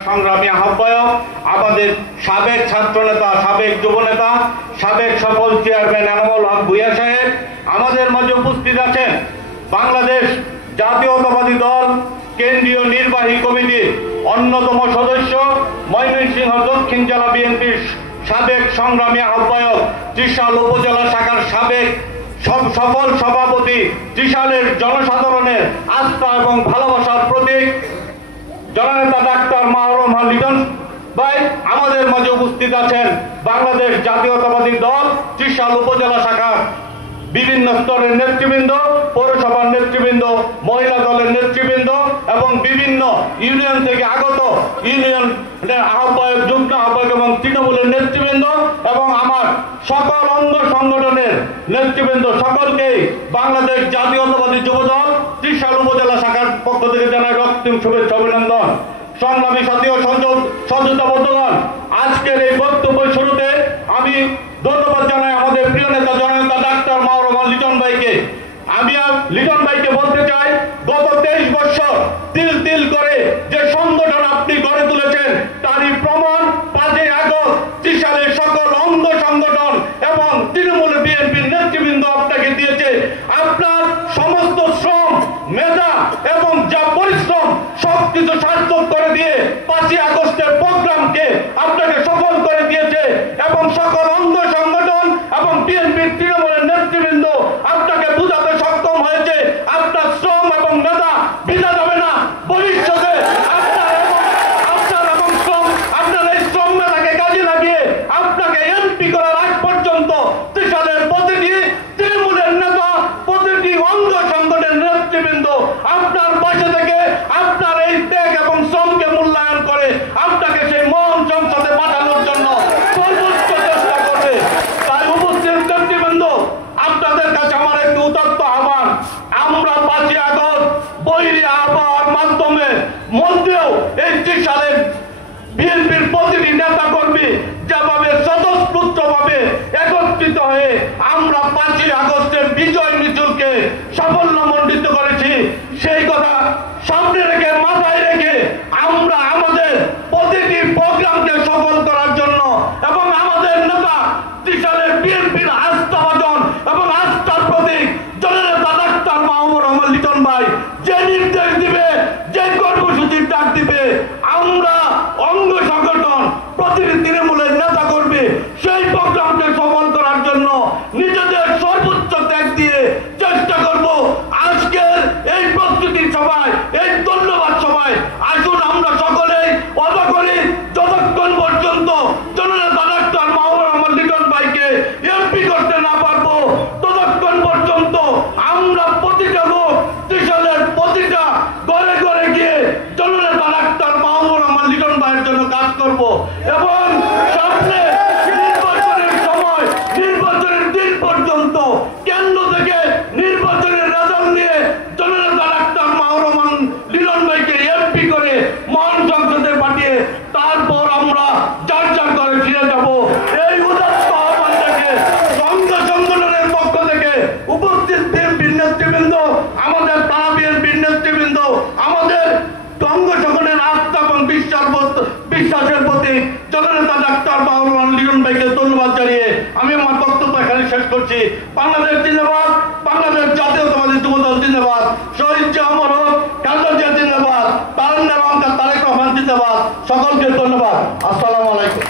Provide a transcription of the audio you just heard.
সংগ্রামী আহ্বায়ক, আমাদের সাবেক ছাত্রনেতা, সাবেক যুবনেতা, সাবেক সফল চেয়ারম্যান এনামুল হক ভূঁইয়া সাহেব আমাদের মাঝে উপস্থিত আছেন। বাংলাদেশ জাতীয়তাবাদী দল কেন্দ্রীয় নির্বাহী কমিটির অন্যতম সদস্য, ময়মনসিংহ দক্ষিণ জেলা বিএনপির সাবেক সংগ্রামী আহ্বায়ক, ত্রিশাল উপজেলা শাখার সাবেক সফল সভাপতি, ত্রিশালের জনসাধারণের আস্থা এবং ভালোবাসার প্রতীক জননেতা ডাক্তার মাহরুম লিটন ভাই আমাদের মাঝে উপস্থিত আছেন। বাংলাদেশ জাতীয়তাবাদী দল ত্রিশাল উপজেলা শাখার বিভিন্ন স্তরের নেতৃবৃন্দ, পৌরসভার নেতৃবৃন্দ, মহিলা দলের নেতৃবৃন্দ এবং বিভিন্ন ইউনিয়ন থেকে আগত ইউনিয়নের আহ্বায়ক, যুগ্ম আহ্বায়ক এবং তৃণমূলের নেতৃবৃন্দ এবং আমার সকল অঙ্গ সংগঠনের নেতৃবৃন্দ সকলকেই বাংলাদেশ জাতীয়তাবাদী যুবদল ত্রিশাল উপজেলা শাখার পক্ষ থেকে জানাই রক্তিম শুভেচ্ছা অভিনন্দন। সংগ্রামী সাথী ও সচেতন বন্ধুগণ, আজকের এই বক্তব্য শুরুতে আমি ধন্যবাদ জানাই আমাদের প্রিয় নেতা জননেতা ডাক্তার মাহরুম লিটন ভাইকে। আমি লিটন ভাইকে বলতে চাই, গত 23 বছর তিল তিল করে যে সংগঠন আপনি গড়ে তুলেছেন তারই প্রমাণ 5ই আগস্ট ত্রিশালের সকল অঙ্গ সংগঠন এবং তৃণমূল বিএনপির নেতৃবৃন্দ আপনাকে দিয়েছে। আপনার সমস্ত শ্রম, মেধা এবং যা পরিশ্রম সবকিছু সার্থক করে দিয়ে 5ই আগস্টের প্রোগ্রামকে আপনাকে সফল করে দিয়েছে এবং সকল অঙ্গ সংগঠন এবং বিএনপির তৃণমূলের নেতৃবৃন্দ আপনাকে বুঝাতে সক্ষম হয়েছে আপনার শ্রম এবং মেধা বৃথা যাবে না। ভবিষ্যতে আপনার এই শ্রম মেধাকে কাজে লাগিয়ে আপনাকে এমপি করার আগ পর্যন্ত ত্রিশালের প্রতিটি তৃণমূলের নেতা, প্রতিটি অঙ্গ সংগঠনের নেতৃবৃন্দ আপনার পাশে থেকে আপনার এই ত্যাগ এবং শ্রমকে মূল্যায়ন করে আপনাকে সেই মহান সংসদে পাঠানোর জন্য সর্বোচ্চ চেষ্টা করবে। তাই উপস্থিত নেতৃবৃন্দ, আপনাদের কাছে আমার একটি উদাত্ত আহ্বান, আমরা 5ই আগস্ট বৈরী আবহাওয়ার মাধ্যমে মধ্যেও এই ত্রিশালের বিএনপির প্রতিটি নেতা কর্মী যেভাবে স্বতঃস্ফূর্তভাবে একত্রিত হয়ে আমরা 5ই আগস্টের বিজয় মিছিলকে সাফল্যমণ্ডিত করেছি, সেই কথা সামনে রেখে, মাথায় রেখে আমরা আমাদের প্রতিটি প্রোগ্রামকে সফল করার জন্য এবং আমাদের নেতা ত্রিশালের বিএনপির আস্থাভাজন এবং আস্থার প্রতীক জননেতা ডাক্তার মাহরুম লিটন ভাই যে নির্দেশ দিবে, যে কর্মসূচির ডাক দিবে, আমরা অঙ্গ সংগঠন প্রতিটি তৃণমূলের নেতা করবে সেই প্রোগ্রামকে সফল করার জন্য নিজেদের সর্বোচ্চ ত্যাগ দিয়ে চেষ্টা করব। আজকের এই প্রস্তুতি সভায়, এই ধন্যবাদ সভায় আসুন আমরা সকলেই অদা করি যতক্ষণ পর্যন্ত জননেতা ডাক্তার মাহরুম লিটন ভাইকে এমপি করতে না পারবো ততক্ষণ পর্যন্ত আমরা প্রতিটা লোক ত্রিশালের প্রতিটা ঘরে ঘরে গিয়ে জননেতা ডাক্তার মাহরুম লিটন ভাইয়ের জন্য কাজ করব এবং সামনে নির্বাচনের সময়, নির্বাচনের দিন পর্যন্ত কেন্দ্র থেকে নির্বাচনের রেজাল্ট নিয়ে জননেতা ডাক্তার মাহরুম লিটন ভাইকে এমপি করে মহান সংসদে পাঠিয়ে তারপর আমরা যার যার ঘরে ফিরে যাব। এই উদাত্ত আহ্বান থেকে অঙ্গ সংগঠনের পক্ষ থেকে উপস্থিত বিএনপির নেতৃবৃন্দ, আমাদের তারা বিএনপির নেতৃবৃন্দ, আমাদের অঙ্গ সংগঠনের আস্থা এবং বিশ্বাসের প্রতি জননেতা ডাক্তার মাহরুম লিটন ভাইকে ধন্যবাদ জানিয়ে আমি আমার বক্তব্য এখানে শেষ করছি। বাংলাদেশ জিন্দাবাদ, বাংলাদেশ জাতীয়তাবাদী যুবদল জিন্দাবাদ, শহীদ জিয়া অমর হোক, খালেদা জিয়া জিন্দাবাদ, তারেক রহমান জিন্দাবাদ। সকলকে ধন্যবাদ। আসসালামু আলাইকুম।